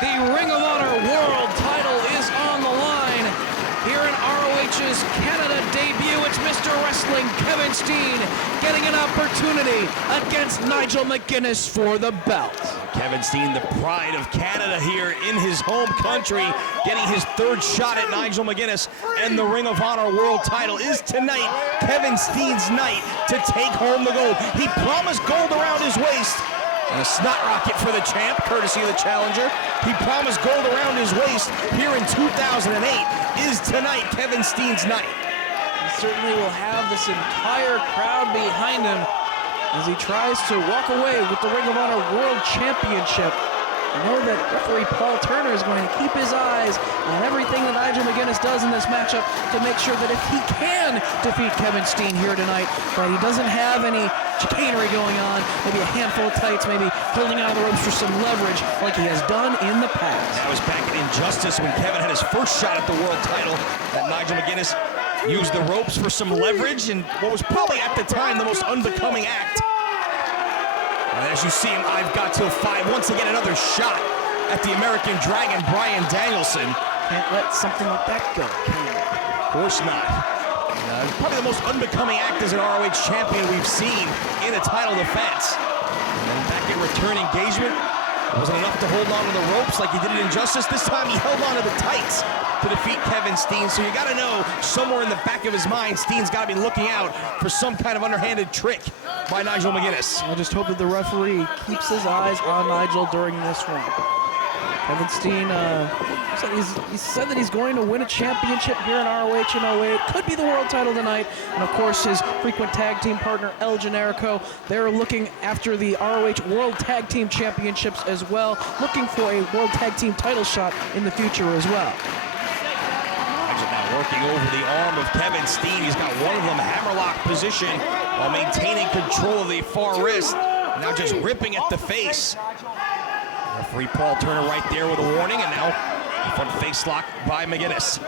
The Ring of Honor World title is on the line. Here in ROH's Canada debut, it's Mr. Wrestling Kevin Steen getting an opportunity against Nigel McGuinness for the belt. Kevin Steen, the pride of Canada here in his home country, getting his third shot at Nigel McGuinness, and the Ring of Honor World title is tonight Kevin Steen's night to take home the gold. He promised gold around his waist, and a snot rocket for the champ, courtesy of the challenger. He promised gold around his waist here in 2008. Is tonight Kevin Steen's night? He certainly will have this entire crowd behind him as he tries to walk away with the Ring of Honor World Championship. I know that referee Paul Turner is going to keep his eyes on everything that Nigel McGuinness does in this matchup to make sure that if he can defeat Kevin Steen here tonight, that he doesn't have any chicanery going on, maybe a handful of tights, maybe holding out of the ropes for some leverage like he has done in the past. That was back in Injustice when Kevin had his first shot at the world title, that Nigel McGuinness used the ropes for some leverage and what was probably at the time the most unbecoming act. And as you see him, I've got till 5. Once again, another shot at the American Dragon, Bryan Danielson. Can't let something like that go, can you? Of course not. Probably the most unbecoming act as an ROH champion we've seen in a title defense. And then back in return engagement, it wasn't enough to hold on to the ropes like he did in Injustice. This time he held on to the tights to defeat Kevin Steen. So you got to know, somewhere in the back of his mind, Steen's got to be looking out for some kind of underhanded trick by Nigel McGuinness. I just hope that the referee keeps his eyes on Nigel during this one. Kevin Steen, he said that he's going to win a championship here in ROH in 08. Could be the world title tonight. And of course, his frequent tag team partner, El Generico, they're looking after the ROH World Tag Team Championships as well, looking for a World Tag Team title shot in the future as well. Nigel now working over the arm of Kevin Steen. He's got one of them hammerlock position while maintaining control of the far wrist. Now just ripping at the face. Referee Paul Turner right there with a warning, and now front face lock by McGuinness.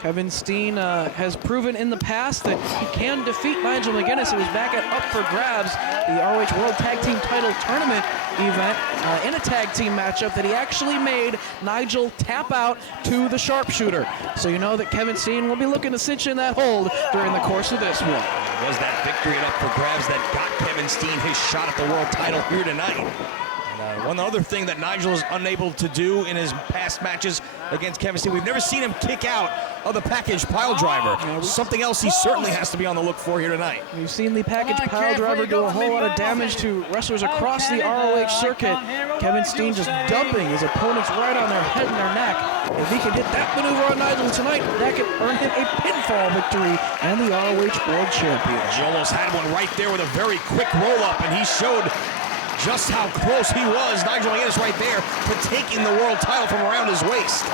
Kevin Steen has proven in the past that he can defeat Nigel McGuinness. It was back at Up for Grabs, the ROH World Tag Team Title Tournament event, in a tag team matchup that he actually made Nigel tap out to the sharpshooter. So you know that Kevin Steen will be looking to cinch in that hold during the course of this one. It was that victory at Up for Grabs that got Kevin Steen his shot at the world title here tonight. One other thing that Nigel is unable to do in his past matches against Kevin Steen, we've never seen him kick out of the package pile driver. Something else he certainly has to be on the look for here tonight. We've seen the package pile driver do a whole lot of damage to wrestlers across the ROH circuit. Kevin Steen just dumping his opponents right on their head and their neck. If he can hit that maneuver on Nigel tonight, that could earn him a pinfall victory and the ROH World Championship. He almost had one right there with a very quick roll-up, and he showed just how close he was, Nigel McGuinness right there, to taking the world title from around his waist.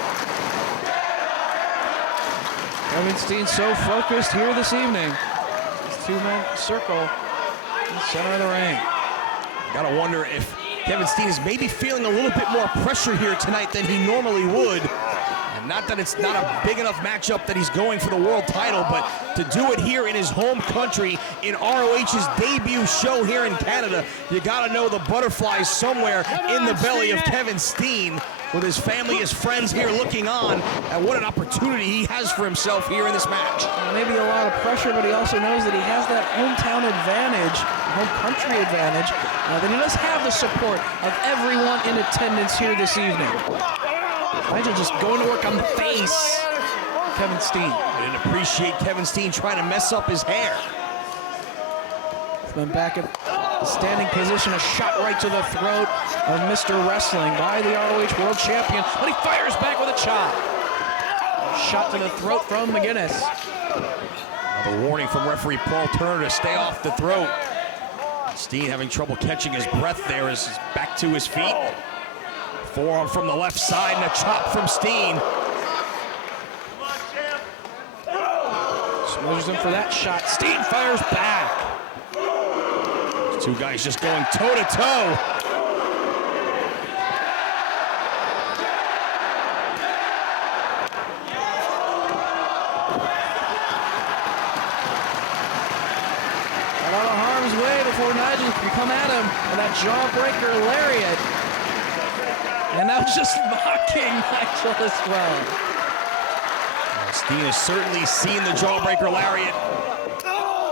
Kevin Steen so focused here this evening. This two-man circle in the center of the ring. Gotta wonder if Kevin Steen is maybe feeling a little bit more pressure here tonight than he normally would. And not that it's not a big enough matchup that he's going for the world title, but to do it here in his home country in ROH's debut show here in Canada, you gotta know the butterflies somewhere in the belly of Kevin Steen, with his family, his friends here looking on, and what an opportunity he has for himself here in this match. Maybe a lot of pressure, but he also knows that he has that hometown advantage, home country advantage, that he does have the support of everyone in attendance here this evening. Nigel just going to work on the face. Kevin Steen. I didn't appreciate Kevin Steen trying to mess up his hair. Then back at the standing position, a shot right to the throat of Mr. Wrestling by the ROH World Champion, but he fires back with a chop. Shot to the throat from McGuinness. Another warning from referee Paul Turner to stay off the throat. Steen having trouble catching his breath there as he's back to his feet. Forearm from the left side and a chop from Steen. Smothers him for that shot. Steen fires back. These two guys just going toe-to-toe. Out of harm's way before Nigel can come at him with that jawbreaker lariat. And now just mocking Nigel as well. Steen has certainly seen the jawbreaker lariat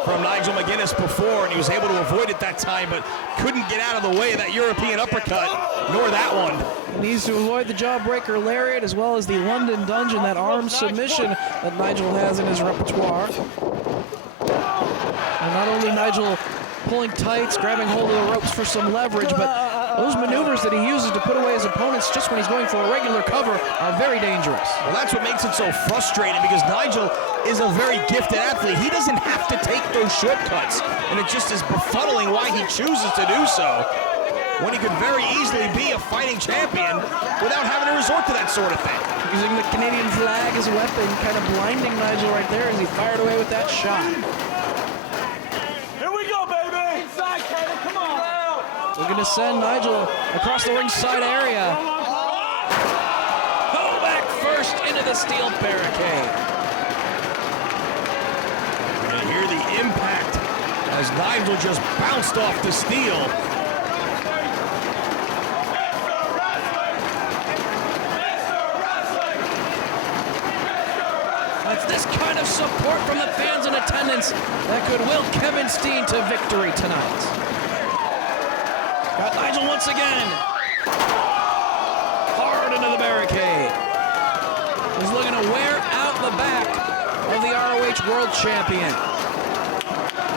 from Nigel McGuinness before, and he was able to avoid it that time, but couldn't get out of the way of that European uppercut, nor that one. He needs to avoid the jawbreaker lariat as well as the London Dungeon, that arm submission that Nigel has in his repertoire. And not only Nigel pulling tights, grabbing hold of the ropes for some leverage, but those maneuvers that he uses to put away his opponents just when he's going for a regular cover are very dangerous. Well, that's what makes it so frustrating, because Nigel is a very gifted athlete. He doesn't have to take those shortcuts, and it just is befuddling why he chooses to do so, when he could very easily be a fighting champion without having to resort to that sort of thing. Using the Canadian flag as a weapon, kind of blinding Nigel right there as he fired away with that shot. Here we go, baby! Inside, Kevin, come on! Looking to send Nigel across the ringside area. Go back first into the steel barricade. You can hear the impact as Nigel just bounced off the steel. It's this kind of support from the fans in attendance that could will Kevin Steen to victory tonight. Got Nigel once again. Hard into the barricade. He's looking to wear out the back of the ROH World Champion.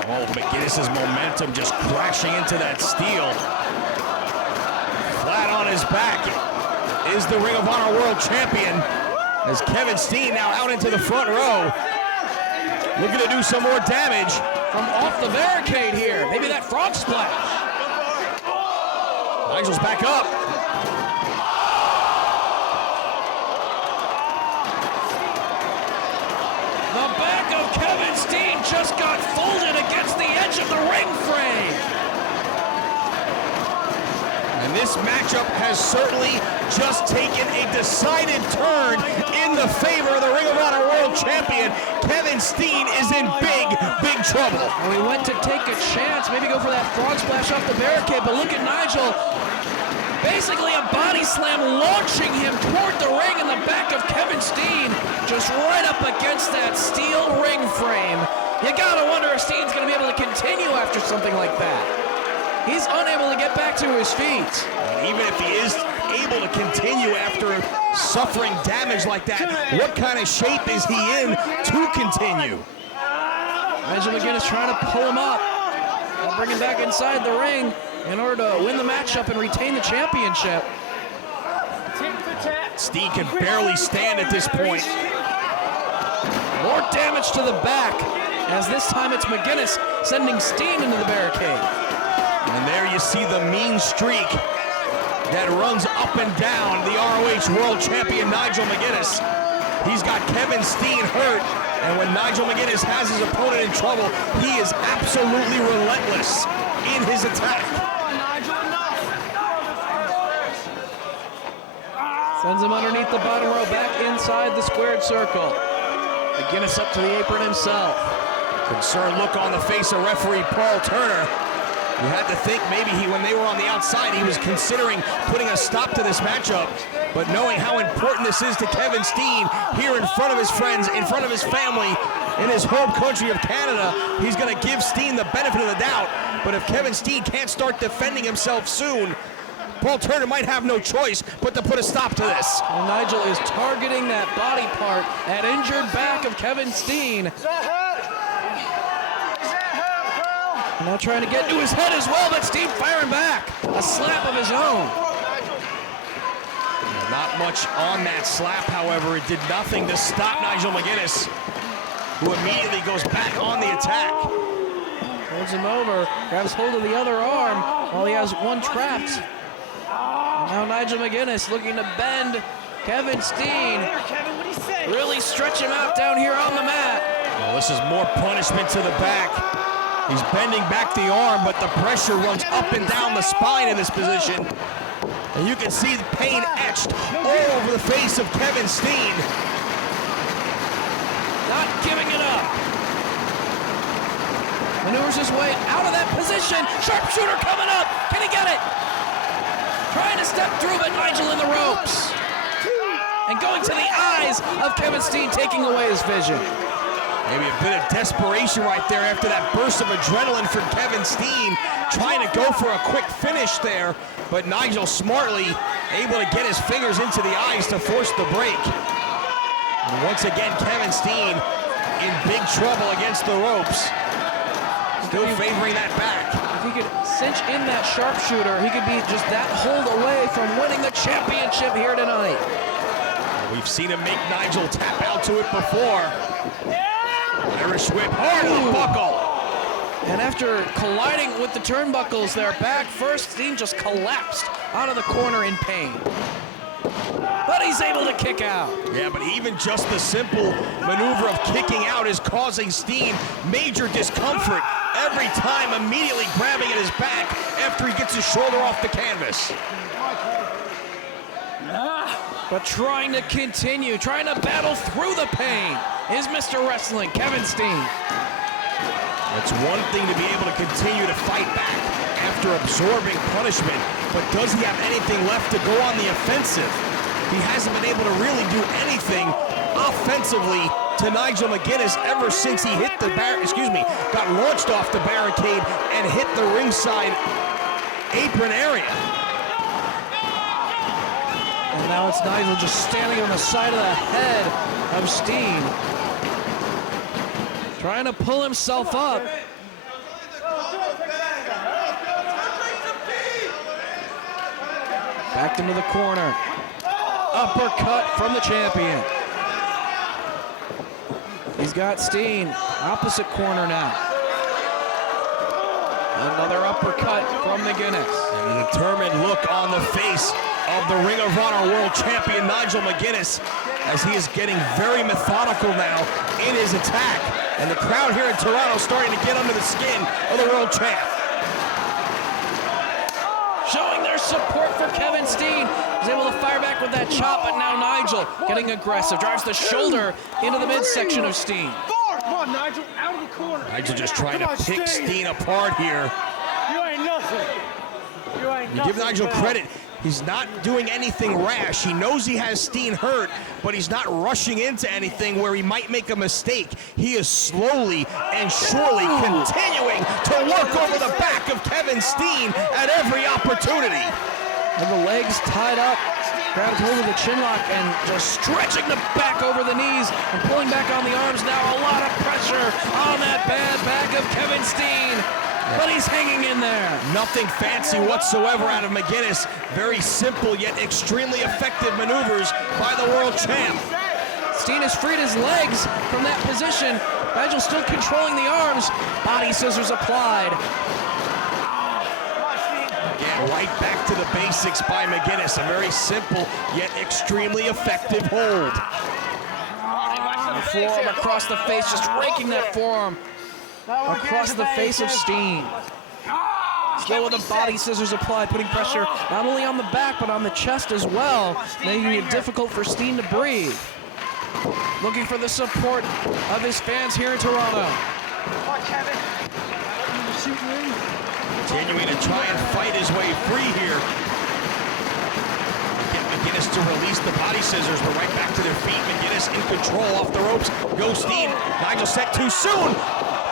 Oh, McGuinness's momentum just crashing into that steel. Flat on his back is the Ring of Honor World Champion, as Kevin Steen now out into the front row, looking to do some more damage from off the barricade here. Maybe that frog splash. Nigel's back up. The back of Kevin Steen just got folded against the edge of the ring frame. And this matchup has certainly just taken a decided turn in the favor of the Ring of Honor World Champion. Kevin Steen is in big, big trouble. Well, he went to take a chance, maybe go for that frog splash off the barricade, but look at Nigel. Basically a body slam launching him toward the ring in the back of Kevin Steen, just right up against that steel ring frame. You gotta wonder if Steen's gonna be able to continue after something like that. He's unable to get back to his feet. And even if he is able to continue after suffering damage like that, what kind of shape is he in to continue? Nigel McGuinness trying to pull him up and bring him back inside the ring in order to win the matchup and retain the championship. Steen can barely stand at this point. More damage to the back, as this time it's McGuinness sending Steen into the barricade. And there you see the mean streak that runs up and down the ROH World Champion Nigel McGuinness. He's got Kevin Steen hurt, and when Nigel McGuinness has his opponent in trouble, he is absolutely relentless in his attack. Sends him underneath the bottom row, back inside the squared circle. McGuinness up to the apron himself. Concerned look on the face of referee Paul Turner. You had to think maybe when they were on the outside, he was considering putting a stop to this matchup. But knowing how important this is to Kevin Steen here in front of his friends, in front of his family, in his home country of Canada, he's going to give Steen the benefit of the doubt. But if Kevin Steen can't start defending himself soon, Paul Turner might have no choice but to put a stop to this. And Nigel is targeting that body part, that injured back of Kevin Steen. Now trying to get to his head as well, but Steen firing back. A slap of his own. Not much on that slap, however. It did nothing to stop Nigel McGuinness, who immediately goes back on the attack. Holds him over, grabs hold of the other arm while he has one trapped. And now Nigel McGuinness looking to bend Kevin Steen. Really stretch him out down here on the mat. Well, this is more punishment to the back. He's bending back the arm, but the pressure runs up and down the spine in this position. And you can see the pain etched all over the face of Kevin Steen. Not giving it up. Maneuvers his way out of that position. Sharpshooter coming up. Can he get it? trying to step through, but Nigel in the ropes. And going to the eyes of Kevin Steen, taking away his vision. Maybe a bit of desperation right there after that burst of adrenaline from Kevin Steen, trying to go for a quick finish there, but Nigel smartly able to get his fingers into the eyes to force the break. And once again, Kevin Steen in big trouble against the ropes. Still favoring that back. If he could cinch in that sharpshooter, he could be just that hold away from winning the championship here tonight. We've seen him make Nigel tap out to it before. Irish whip, hard on the buckle. And after colliding with the turnbuckles there, back first, Steen just collapsed out of the corner in pain. But he's able to kick out. Yeah, but even just the simple maneuver of kicking out is causing Steen major discomfort every time, immediately grabbing at his back after he gets his shoulder off the canvas. But trying to continue, trying to battle through the pain is Mr. Wrestling, Kevin Steen. It's one thing to be able to continue to fight back after absorbing punishment, but does he have anything left to go on the offensive? He hasn't been able to really do anything offensively to Nigel McGuinness ever since he hit the got launched off the barricade and hit the ringside apron area. And now it's Nigel just standing on the side of the head of Steen, trying to pull himself up. Back into the corner. Uppercut from the champion. He's got Steen, opposite corner now. Another uppercut from McGuinness. And a determined look on the face of the Ring of Honor World Champion Nigel McGuinness, as he is getting very methodical now in his attack. And the crowd here in Toronto starting to get under the skin of the world champ. Showing their support for Kevin Steen. He's able to fire back with that chop, but now Nigel getting aggressive. Drives the shoulder into the midsection of Steen. Come on, Nigel, out of the corner. Nigel just trying to pick Steen apart here. You ain't nothing. You ain't nothing. Give Nigel credit. He's not doing anything rash. He knows he has Steen hurt, but he's not rushing into anything where he might make a mistake. He is slowly and surely continuing to work over the back of Kevin Steen at every opportunity. And the legs tied up, grabs hold of the chinlock and just stretching the back over the knees and pulling back on the arms now. A lot of pressure on that bad back of Kevin Steen. But he's hanging in there. Nothing fancy whatsoever out of McGuinness. Very simple yet extremely effective maneuvers by the world champ. Steen has freed his legs from that position. Nigel still controlling the arms. Body scissors applied. Again, right back to the basics by McGuinness. A very simple yet extremely effective hold. The forearm across the face, just raking that forearm across the face of Steen. Still with the body scissors applied, putting pressure not only on the back, but on the chest as well, making it difficult for Steen to breathe. Looking for the support of his fans here in Toronto. Continuing to try and fight his way free here. Get McGuinness to release the body scissors, but right back to their feet. McGuinness in control off the ropes. Goes Steen. Nigel set too soon,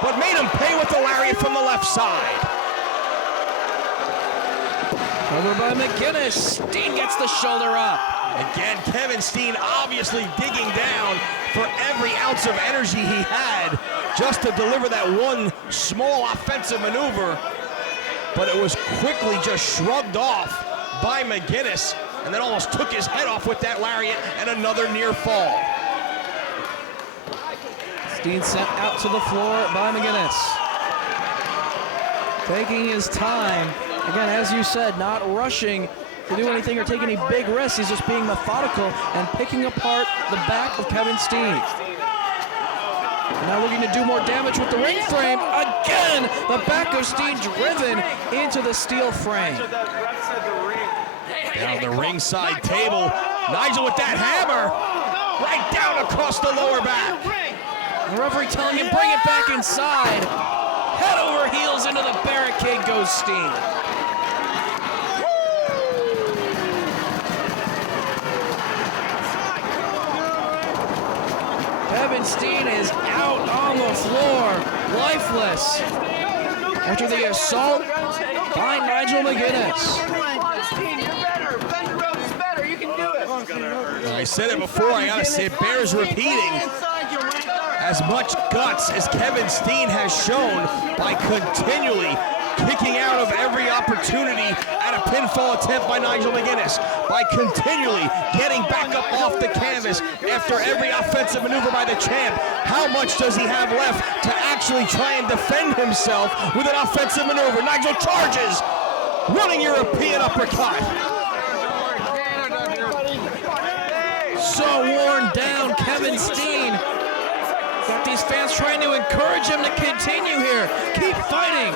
but made him pay with the lariat from the left side. Covered by McGuinness. Steen gets the shoulder up. Again, Kevin Steen obviously digging down for every ounce of energy he had just to deliver that one small offensive maneuver, but it was quickly just shrugged off by McGuinness, and then almost took his head off with that lariat and another near fall. Steen sent out to the floor by McGuinness. Taking his time. Again, as you said, not rushing to do anything or take any big risks. He's just being methodical and picking apart the back of Kevin Steen. Now looking to do more damage with the ring frame. Again, the back of Steen driven into the steel frame. Down the ringside table, Nigel with that hammer right down across the lower back. The referee telling him bring it back inside. Head over heels into the barricade goes Steen. Kevin Steen is out on the floor, lifeless, after the assault by Nigel McGuinness. I said it before, I gotta say, it bears repeating. As much guts as Kevin Steen has shown by continually kicking out of every opportunity at a pinfall attempt by Nigel McGuinness, by continually getting back up off the canvas after every offensive maneuver by the champ, how much does he have left to actually try and defend himself with an offensive maneuver? Nigel charges, running European uppercut. So worn down, Kevin Steen. Got these fans trying to encourage him to continue here. Keep fighting.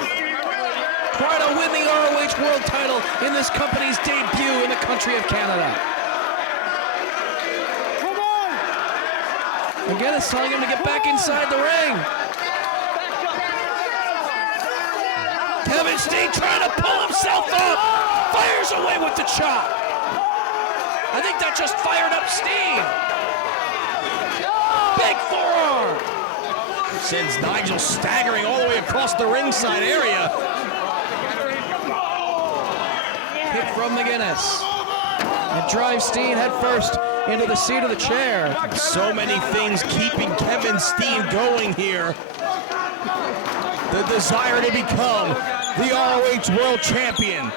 Try to win the ROH World title in this company's debut in the country of Canada. Come on! Again, it's telling him to get back inside the ring. Kevin Steen trying to pull himself up. Fires away with the chop. I think that just fired up Steen. Big forearm. Sends Nigel staggering all the way across the ringside area. Kick from McGuinness. And drives Steen head first into the seat of the chair. So many things keeping Kevin Steen going here. The desire to become the ROH World Champion.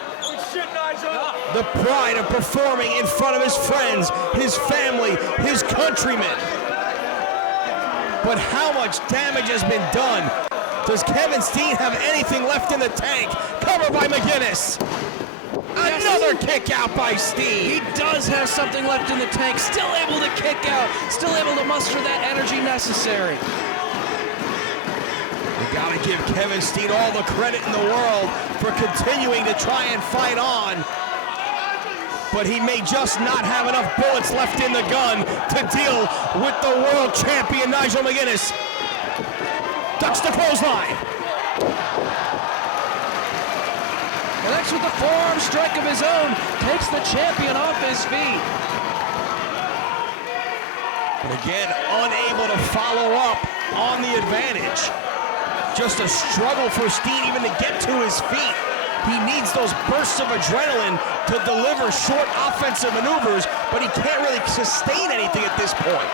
The pride of performing in front of his friends, his family, his countrymen. But how much damage has been done? Does Kevin Steen have anything left in the tank? Covered by McGuinness. Another kick out by Steen. He does have something left in the tank. Still able to kick out. Still able to muster that energy necessary. You gotta give Kevin Steen all the credit in the world for continuing to try and fight on. But he may just not have enough bullets left in the gun to deal with the world champion Nigel McGuinness. Ducks the clothesline. Connects with the forearm strike of his own. Takes the champion off his feet. But again, unable to follow up on the advantage. Just a struggle for Steen even to get to his feet. He needs those bursts of adrenaline to deliver short offensive maneuvers, but he can't really sustain anything at this point.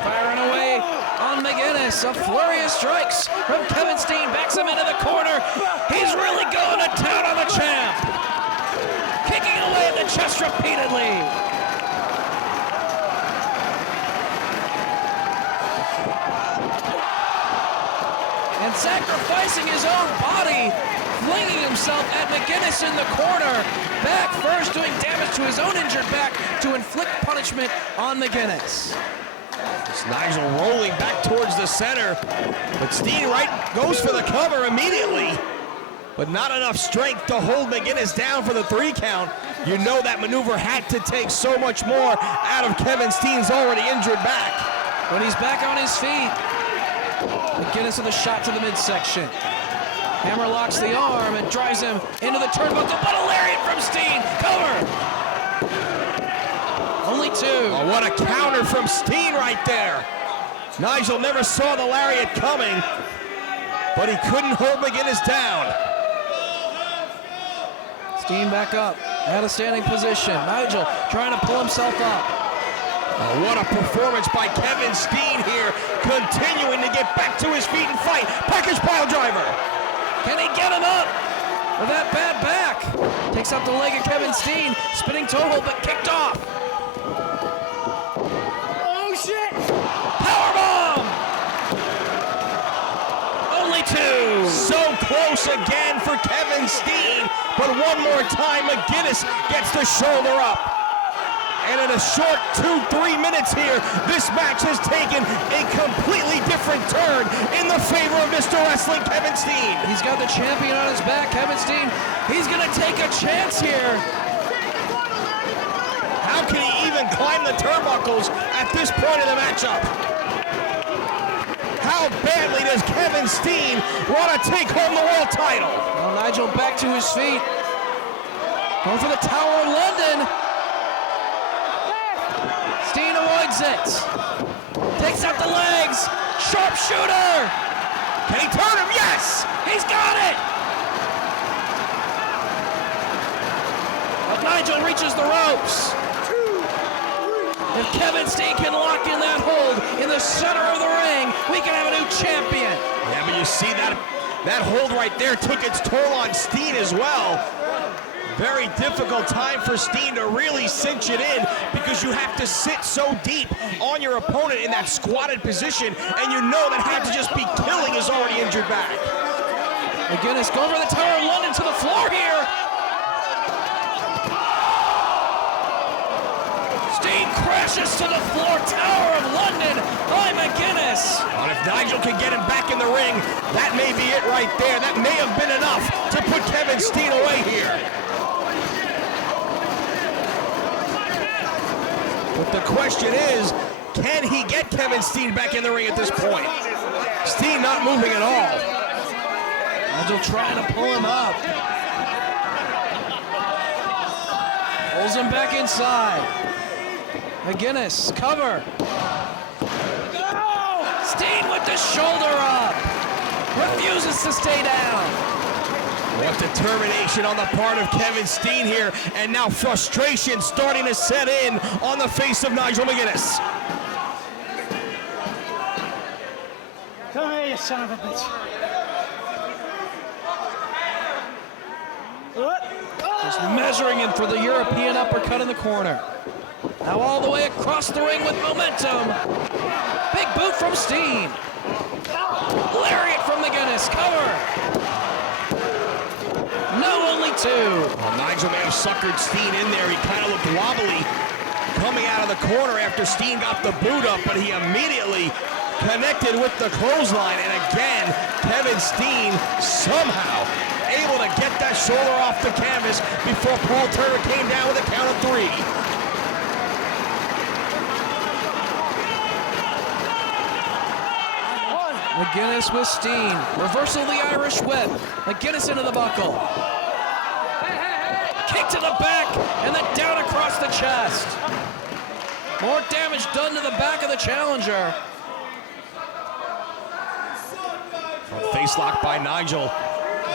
Firing away on McGuinness. A flurry of strikes from Kevin Steen. Backs him into the corner. He's really going to town on the champ. Kicking away at the chest repeatedly. And sacrificing his own body, flinging himself at McGuinness in the corner. Back first, doing damage to his own injured back to inflict punishment on McGuinness. It's Nigel rolling back towards the center, but Steen goes for the cover immediately, but not enough strength to hold McGuinness down for the 3 count. You know that maneuver had to take so much more out of Kevin Steen's already injured back. When he's back on his feet, McGuinness with a shot to the midsection. Hammer locks the arm and drives him into the turnbuckle, but a lariat from Steen. Cover. Only 2. Oh, what a counter from Steen right there. Nigel never saw the lariat coming, but he couldn't hold McGuinness down. Steen back up, out of standing position. Nigel trying to pull himself up. Oh, what a performance by Kevin Steen here, continuing to get back to his feet and fight. Package pile driver. Can he get him up with that bad back? Takes out the leg of Kevin Steen, spinning toe hold, but kicked off. Oh shit! Powerbomb! Only 2. So close again for Kevin Steen, but one more time McGuinness gets the shoulder up. And in a short 2-3 minutes here, this match has taken a completely different turn in the favor of Mr. Wrestling Kevin Steen. He's got the champion on his back, Kevin Steen. He's gonna take a chance here. How can he even climb the turnbuckles at this point of the matchup? How badly does Kevin Steen want to take home the world title? Well, Nigel back to his feet. Going for the Tower of London. Steen avoids it. Takes out the legs. Sharpshooter. Can he turn him? Yes! He's got it. But Nigel reaches the ropes. If Kevin Steen can lock in that hold in the center of the ring, we can have a new champion. Yeah, but you see that hold right there took its toll on Steen as well. Very difficult time for Steen to really cinch it in because you have to sit so deep on your opponent in that squatted position, and you know that had to just be killing his already injured back. McGuinness going for the Tower of London to the floor here. Steen crashes to the floor. Tower of London by McGuinness. And if Nigel can get him back in the ring, that may be it right there. That may have been enough to put Kevin Steen away here. But the question is, can he get Kevin Steen back in the ring at this point? Steen not moving at all. Nigel trying to pull him up. Pulls him back inside. McGuinness, cover. Steen with the shoulder up. Refuses to stay down. What determination on the part of Kevin Steen here, and now frustration starting to set in on the face of Nigel McGuinness. Come here, you son of a bitch. Just measuring him for the European uppercut in the corner. Now all the way across the ring with momentum. Big boot from Steen. Lariat from McGuinness. Cover. No, only two. Well, Nigel may have suckered Steen in there. He kind of looked wobbly coming out of the corner after Steen got the boot up, but he immediately connected with the clothesline. And again, Kevin Steen somehow able to get that shoulder off the canvas before Paul Turner came down with a count of 3. McGuinness with Steen. Reversal of the Irish whip. McGuinness into the buckle. Kick to the back and then down across the chest. More damage done to the back of the challenger. Face lock by Nigel.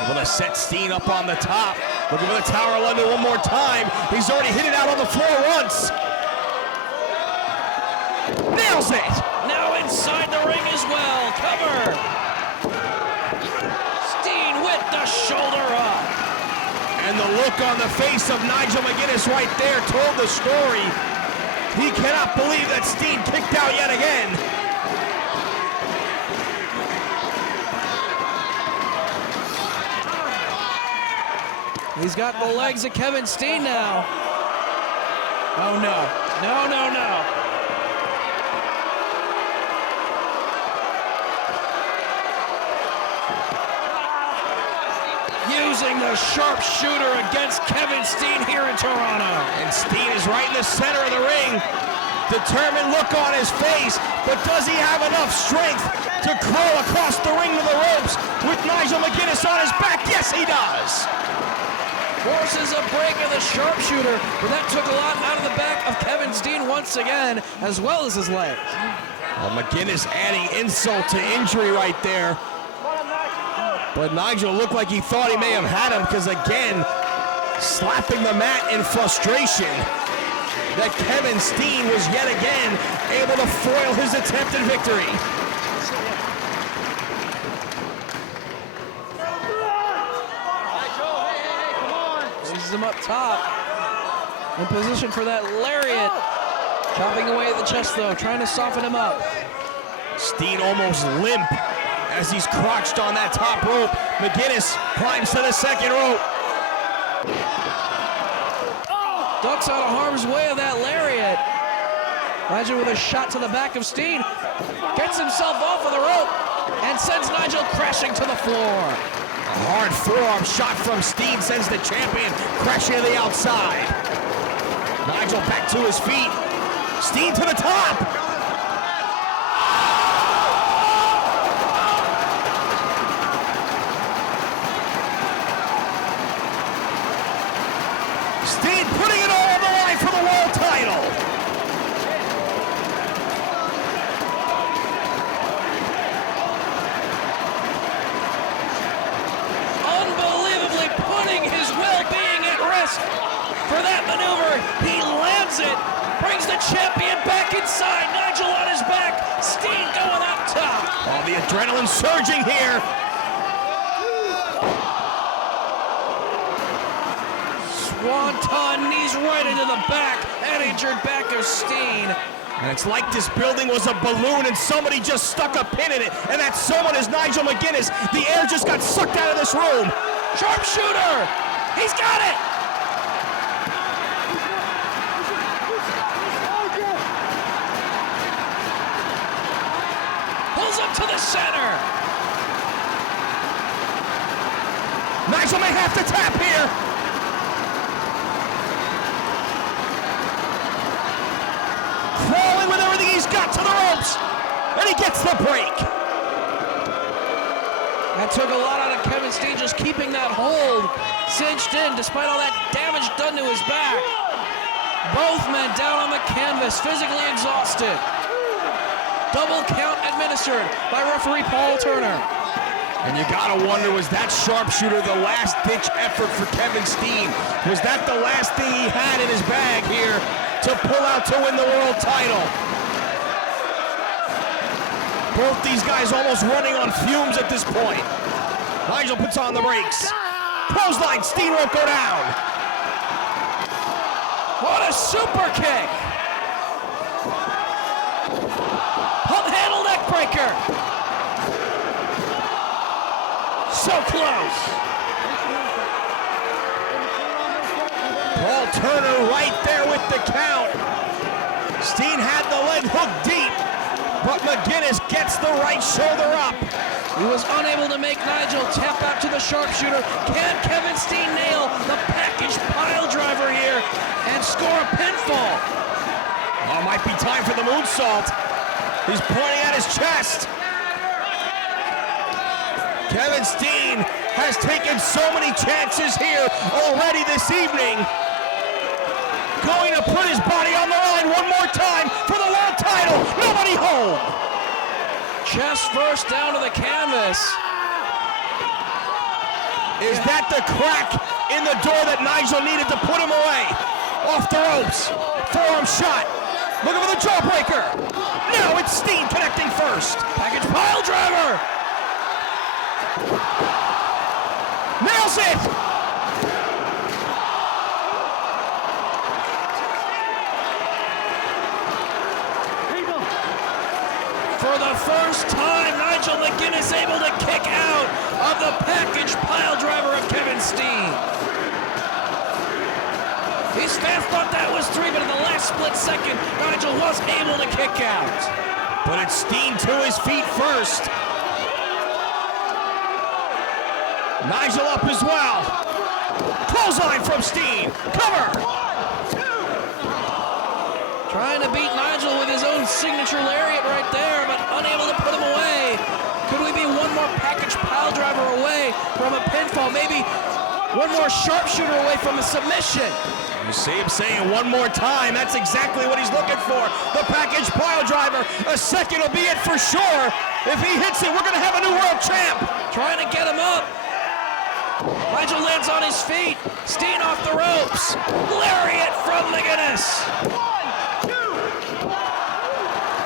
Able to set Steen up on the top. Looking for the Tower of London one more time. He's already hit it out on the floor once. Nails it. Now inside the ring as well. Cover. Steen with the shoulder up. And the look on the face of Nigel McGuinness right there told the story. He cannot believe that Steen kicked out yet again. He's got the legs of Kevin Steen now. Oh no. No, no, no. Using the sharpshooter against Kevin Steen here in Toronto. And Steen is right in the center of the ring. Determined look on his face, but does he have enough strength to crawl across the ring to the ropes with Nigel McGuinness on his back? Yes, he does. Forces a break of the sharpshooter, but that took a lot out of the back of Kevin Steen once again, as well as his legs. Well, McGuinness adding insult to injury right there. But Nigel looked like he thought he may have had him because, again, slapping the mat in frustration, that Kevin Steen was yet again able to foil his attempted victory. Raises him up top. In position for that lariat. Chopping away at the chest, though, trying to soften him up. Steen almost limp as he's crouched on that top rope. McGuinness climbs to the second rope. Ducks out of harm's way of that lariat. Nigel with a shot to the back of Steen. Gets himself off of the rope and sends Nigel crashing to the floor. A hard forearm shot from Steen sends the champion crashing to the outside. Nigel back to his feet. Steen to the top. Steen putting it all on the line for the world title. for that maneuver. He lands it, brings the champion back inside. Nigel on his back, Steen going up top. Oh, the adrenaline surging here. Swanton knees right into the back and injured back of Steen. And it's like this building was a balloon and somebody just stuck a pin in it. And that someone is Nigel McGuinness. The air just got sucked out of this room. Sharpshooter! He's got it! Pulls up to the center. Nigel may have to tap here. Crawling with everything he's got to the ropes. And he gets the break. That took a lot out of Kevin Steen, just keeping that hold cinched in despite all that damage done to his back. Both men down on the canvas, physically exhausted. Double count administered by referee Paul Turner. And you gotta wonder, was that sharpshooter the last-ditch effort for Kevin Steen? Was that the last thing he had in his bag here to pull out to win the world title? Both these guys almost running on fumes at this point. Nigel puts on the brakes. Clothesline, Steen won't go down. What a super kick! Pump handle neck breaker. So close. Paul Turner right there with the count. Steen had the leg hooked deep, but McGuinness gets the right shoulder up. He was unable to make Nigel tap out to the sharpshooter. Can Kevin Steen nail the package pile driver here and score a pinfall? Oh, might be time for the moonsault. He's pointing at his chest. Kevin Steen has taken so many chances here already this evening. Going to put his body on the line one more time for the world title. Nobody home. Chest first down to the canvas. Is that the crack in the door that Nigel needed to put him away? Off the ropes. Forearm shot. Looking for the jawbreaker. No, it's Steen connecting first. Package pile driver. Nails it! For the first time, Nigel McGuinness able to kick out of the package pile driver of Kevin Steen. These fans thought that was 3, but in the last split second, Nigel was able to kick out. But it's Steen to his feet first. Nigel up as well. Clothesline from Steen. Cover. Trying to beat Nigel with his own signature lariat right there, but unable to put him away. Could we be one more package pile driver away from a pinfall? Maybe one more sharpshooter away from a submission. You see him saying one more time. That's exactly what he's looking for. The package pile driver. A second will be it for sure. If he hits it, we're going to have a new world champ. Trying to get him up. Nigel lands on his feet. Steen off the ropes. Lariat from McGuinness.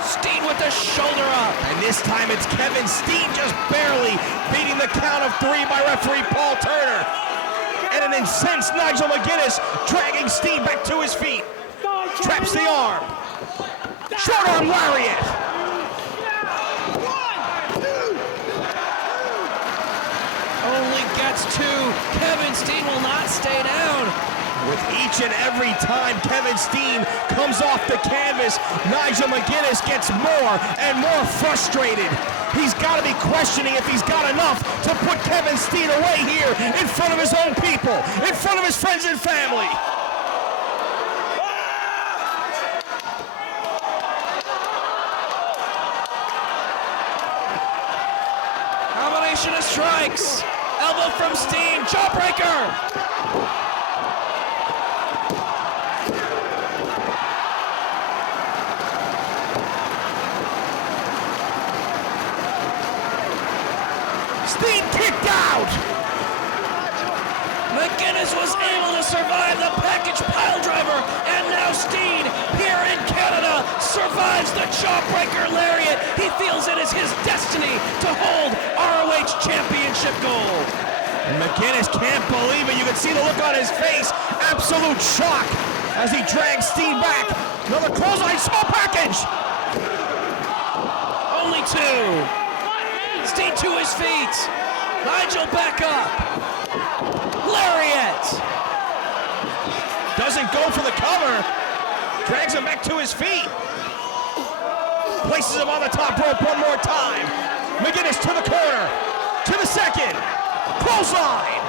Steen with the shoulder up. And this time it's Kevin Steen just barely beating the count of 3 by referee Paul Turner. And an incensed Nigel McGuinness dragging Steen back to his feet. Traps the arm. Short arm lariat. Only gets 2. Kevin Steen will not stay down. With each and every time Kevin Steen comes off the canvas, Nigel McGuinness gets more and more frustrated. He's got to be questioning if he's got enough to put Kevin Steen away here in front of his own people, in front of his friends and family. Combination of strikes. Elbow from Steen. Jawbreaker. Steen kicked out. McGuinness was able to survive the package Jawbreaker lariat. He feels it is his destiny to hold ROH Championship gold. And McGuinness can't believe it. You can see the look on his face. Absolute shock as he drags Steen back. Another clothesline, small package. Only two. Steen to his feet. Nigel back up. Lariat. Doesn't go for the cover. Drags him back to his feet. Places him on the top rope one more time. McGuinness to the corner. To the second. Clothesline.